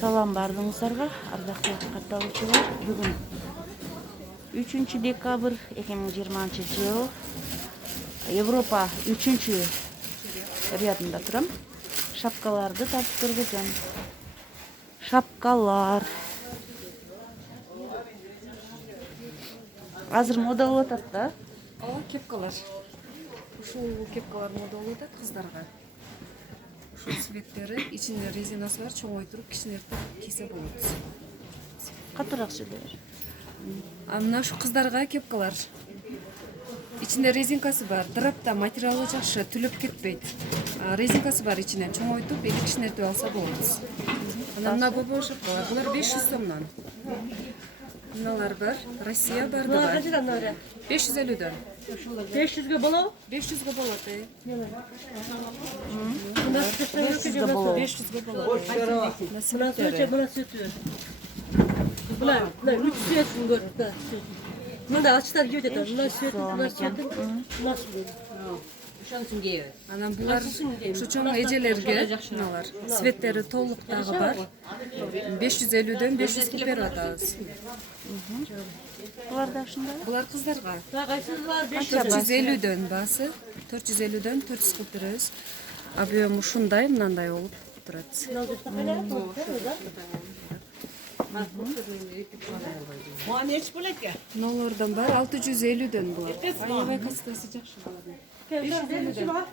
Салам бардыңыздарга, ардактуу катталуучулар. Бүгүн 3 декабрь 2020 жыл. Европа 3 рядында турам. Шапкаларды тартып көргөзөм. Шапкалар. Азыр мода болуп атат да. Кепкалар. Ушул кепкалар мода болуп атат кыздарга. Ушул цветтери, ичинде резинасы бар, чоңойтуруп кичинертип кийсе болот. Катыраак сүйлөбүр. Мына ушу кыздарга кепкалар. Ичинде резинкасы бар, дырапта материалы жакшы, түлөп кетпейт. Резинкасы бар ичинен чоңойтуп, эки кичинертип алса болот. Мына бобо шапкалар, булар 500 сомдон. Мыналар бар, Россия бардыгы. 550дөн. 500'e боло? 500га болот. 500 болот. 500га болот. Buna söyle, buna söyle. Buna 300'e gör. Bunda açlar yiyor da. Buna söyle, buna söyle. Nasıl böyle? Анан булар ушу чоң эжелерге мыналар цветтери толук дагы бар. 550дөн 500 берип атабыз. Булар да ушундай. Булар кыздарга. Kayısız var, 450дөн баасы, 450дөн 400 беребиз. Объем ушундай, мынандай болуп турат. Нолордон бар 650дөн булар. Аябай качествосы жакшы булар.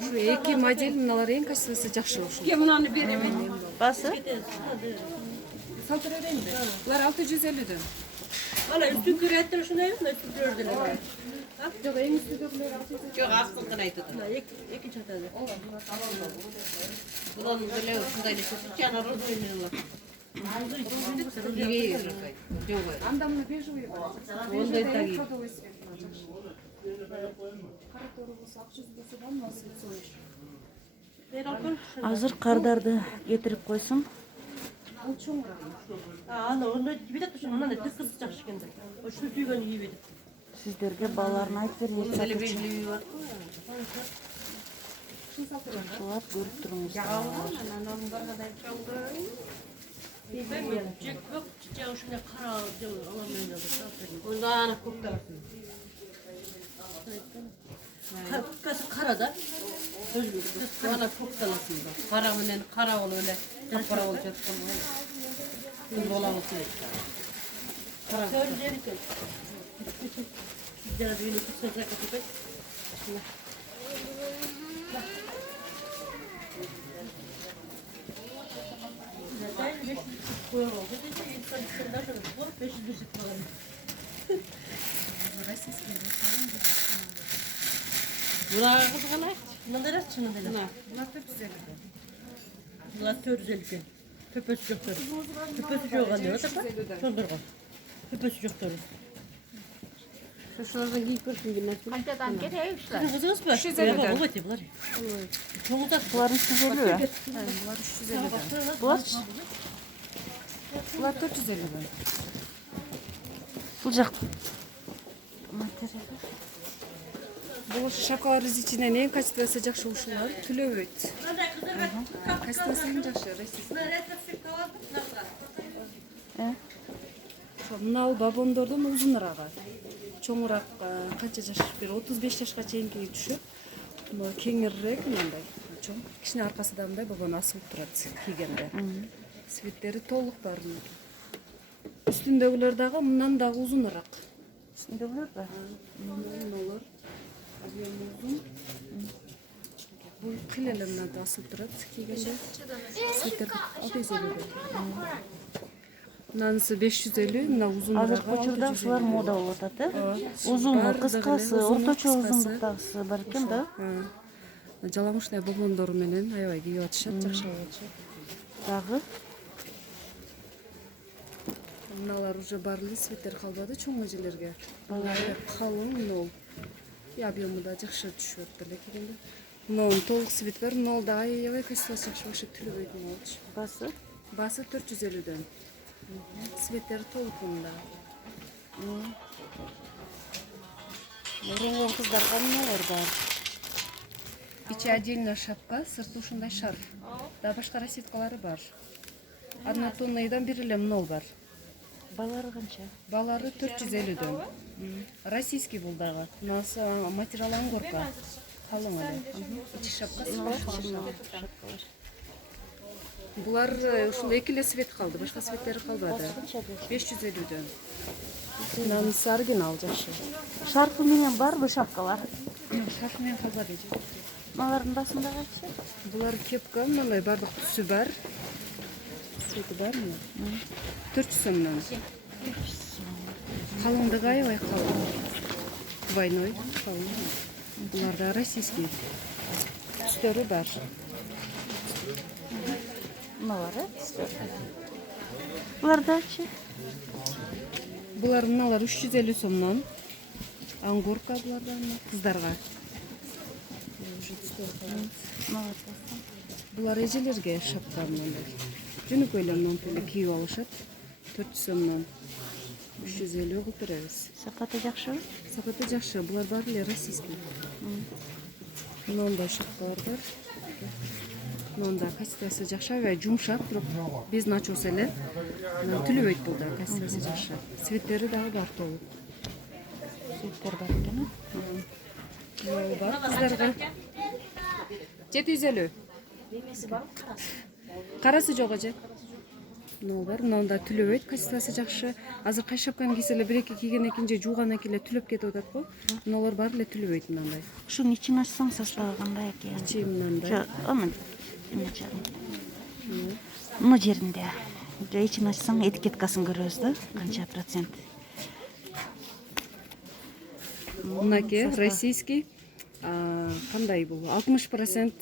Ушу эки модель мыналар эң качествосы жакшы ушул. Басы? Салтыр берейинби? Булар 650дөн. Ana üstü kürettir şuna yok mu? Üstü gördüler. Жок, эң үстүгө булар 650. Жоқ, астыңқын айтып тұр. İki çatalı. Бұдан біле ұшындай да көрсетші, ана розовый олар. Неге жүрекай? Жоқ, Анда мына бежевый бар. ондай тағи. Кодовый свет бар, жакшы. Кара тору болсо 600 болсо да, мына свет союш. Азыр кардарды кетирип койсун. Бул чоңураак. Ana onu bir de tuşun ondan da kız çakşı kendi. O şu tüyünü iyi verdi. Сиздерге балаларын айтып берейин. Сәлі белгілеуі бар. Шулап көрүп туруңуздар. Ben mi? Çek yok, çiçeği şuna kara alamayın alır. Онда ана көп тарafın. Kası kara da. Ана көп таласын бар. Қара менен қара ол өле. Қара ол жатқан ғой. Кыз боламыз дейді. Körleri kız. Güzel bir kız kızak yapıp. Zaten 500 koyar oldu. Dedi insan içinden şöyle vurup 500 düşük falan. Бұларға қыз қалай? Bunlar da çınır dedi. Бұлар 450. Bunlar 450 gün. Köpüsü yoktur. Köpüsü yok alıyor. Şundurga. Köpüsü yoktur. Шошылардан киіп көрсін деймін. Кантадан кетейбишлер. Kızınız mı? 350 Baba baba diyorlar. Çoğunda Булар 350. Булар 350дөн. Булар Булар 450дөн. бул жак материал. Бул шапкалар ичинен эң качествосы жакшы ушулар, түлөбөйт. Качествосы эң жакшы, российский. Ошо мынау бабондордон узунурагы. Чоңураак канча жаш бир 35 жашка чейинки түшүп, мына кеңирирээк мындай. Чоң. Кичине аркасы да мындай бобон асылып турат кийгенде. Светтери толук бар. Үстүндөгүлөр дагы мындан дагы узунураак. Синде булар да? Мыналар объемы узун. Бул кыйла мындан да асылып турат кийгенде. Светтер 650. Мынанысы 550, мына узунураак. Азыркы учурда ушулар мода болуп атат, Узуну, кыскасы, орточо узундуктагысы бар экен да. Жалаңычтай бобондору менен аябай кийип атышат, жакшы болуп атышат. Дагы Мыналар уже барлы светтер калбады чоң эжелерге. Аябай калың нол. И объему да жакшы түшүп деле кийгенде. Мынау толук свет бар, мынау да аябай качествосы жакшы вообще түлөбөйт болчу. басы Басы 450дөн. Светтери толук мында. Мурунку кыздарга мыналар бар. ичи отдельно шапка, сырты ушундай шарф. Да башка расцветкалары бар. Однотонныйдан бир эле мынау бар. Балары канча? Балары 450дөн. Российский бул дагы. Мынасы материал ангорка. Калың эле. Ичи шапкасы бар. Булар ушундай эки эле свет калды, башка светтери калбады. 550дөн. Мынанысы оригинал жакшы. Шарфы менен барбы шапкалар? Шарф менен калбады. Алардын басында качы? Булар кепка, мындай бардык түсү бар. Свети бар мына. 400 сомдон. Калыңдыгы аябай калың. Двойной калың. Булар да российский. Түстөрү бар. Мыналар, Булардачы? Булар мыналар 350 сомдон. Ангорка буларда кыздарга. Булар эжелерге шапка мындай. Жөнөкөй эле мындан эле кийип алышат. 400 сомдон. 350 кылып беребиз. Сапаты жакшыбы? Сапаты жакшы, булар баары эле российский. Мындай шапкалар бар. Мында качествосы жакшы, аябай жумшак, бирок без начос эле. Түлөбөйт бул да, качествосы жакшы. Цветтери дагы бар толук. Светтер бар экен. Мынау бар кыздарга. 750. Карасы жок эже. Мынау бар, мында түлөбөйт, качествосы жакшы. Азыр кайсы шапканы кийсе эле бир-эки кийгенден кийин же жуугандан кийин эле түлөп кетип атат го. Мыналар баары эле түлөбөйт мындай. Ушунун ичин ачсаң составы кандай экен? Ичи мындай. Мына жеринде. Ичин ачсаң этикеткасын көрөбүз да, канча процент. Мынаке российский. Кандай бул? 60%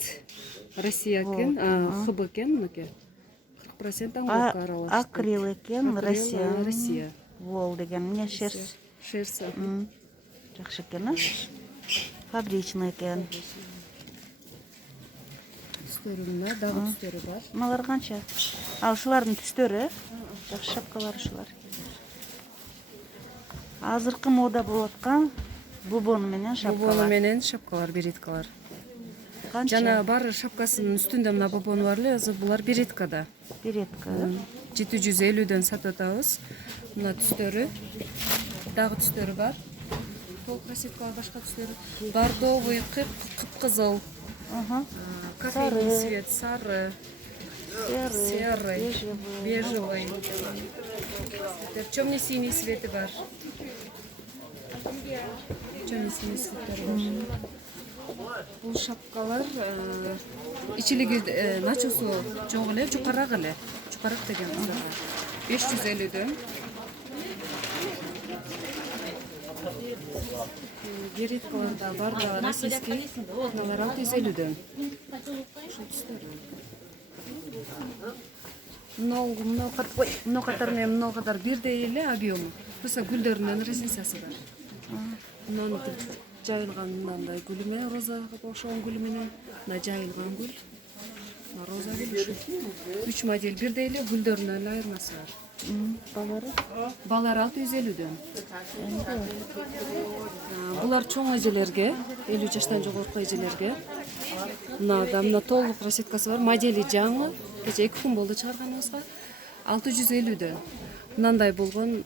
Россия экен, ХБ экен мынаке. 40% ангорка аралашты. Акрил экен, Россия. Россия. Вол деген эмне шерсть. Шерсть. Жакшы экен, а? Фабричный экен. Түстөрү мына, дагы түстөрү бар. Мыналар канча? Ушулардын түстөрү, жакшы шапкалар ушулар. Азыркы мода болуп аткан бубон менен шапкалар. Бобону менен шапкалар, береткалар. Канча? Жана баары шапкасынын үстүндө мына бобону бар эле, азыр булар береткада. Беретка. 750дөн сатып атабыз. Мына түстөрү, дагы түстөрү бар. Толук расцветкалар башка түстөрү. Бордовый, кып-кызыл, кофейный цвет, сары, серый, бежевый. Темно-синий цветы бар. Темно-синий цветтер бар. Бул шапкалар ичилиги начосу жок эле, жукарак эле. Жукарак деген кыздарга. 550дөн. Береткалар да бар да российский. Мыналар 650дөн. Мынау катар менен мынау катар бирдей эле объему. Просто гүлдөрүнүн разницасы бар. Мынаны жайылган мындай гүлү менен, розага окшогон гүлү менен, мына жайылган гүл. Роза гүл. 3 модель бирдей эле, гүлдөрүнүн эле айырмасы бар. Балары 650дөн. Булар чоң эжелерге, 50 жаштан жогорку эжелерге. Мына толук расцветкасы бар, модели жаңы. Кече 2 күн болду чыгарганыбызга. 650дөн. Мындай болгон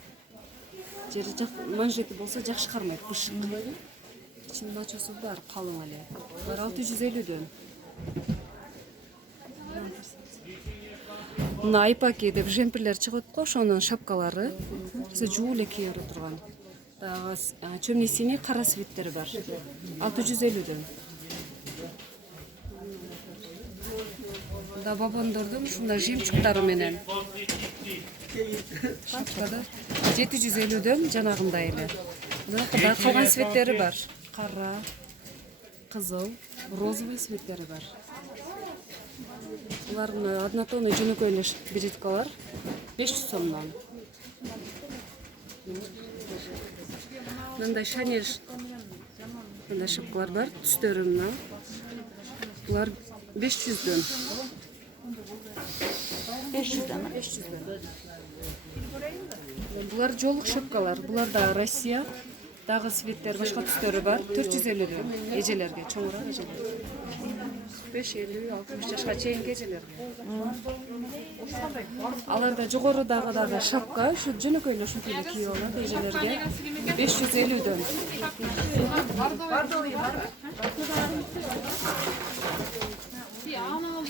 жери манжети болсо жакшы кармайт, бышык. Ичинде начосу бар, калың эле. Булар 650дөн. Мына айпаки деп жемпирлер чыгып го, ошонун шапкалары. Биз жуу эле кийип турган. Дагы темно-синий кара светтери бар. 650дөн. Да бабондордун ушундай жемчуктары менен. Шапкада 750дөн жанагындай эле. Мына калган светтери бар. Кара, кызыл, розовый светтери бар. Булардын однотонный жөнөкөй эле береткалар 500 сомдон. Мындай шанель мындай шапкалар бар, түстөрү мына. Булар 500дөн. 500дөн. Булар жолук шапкалар. Булар да Россия. Дагы светтер, башка түстөрү бар. 450дөн. Эжелерге, чоңураак эжелерге. 45-50-60 жашка чейинки эжелер. Аларда жогорудагы шапка ушу жөнөкөй эле ушинтип эле кийип алат эжелерге 550дөн.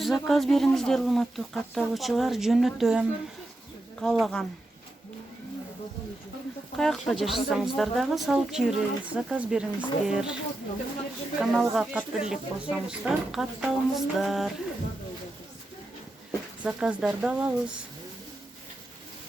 Заказ бериңиздер урматтуу катталуучулар, жөнөтөм каалаган. Каякта жашасаңыздар дагы салып жиберебиз, заказ бериңиздер. Каналга катты элек болсоңуздар, катталыңыздар. Заказдарды алабыз.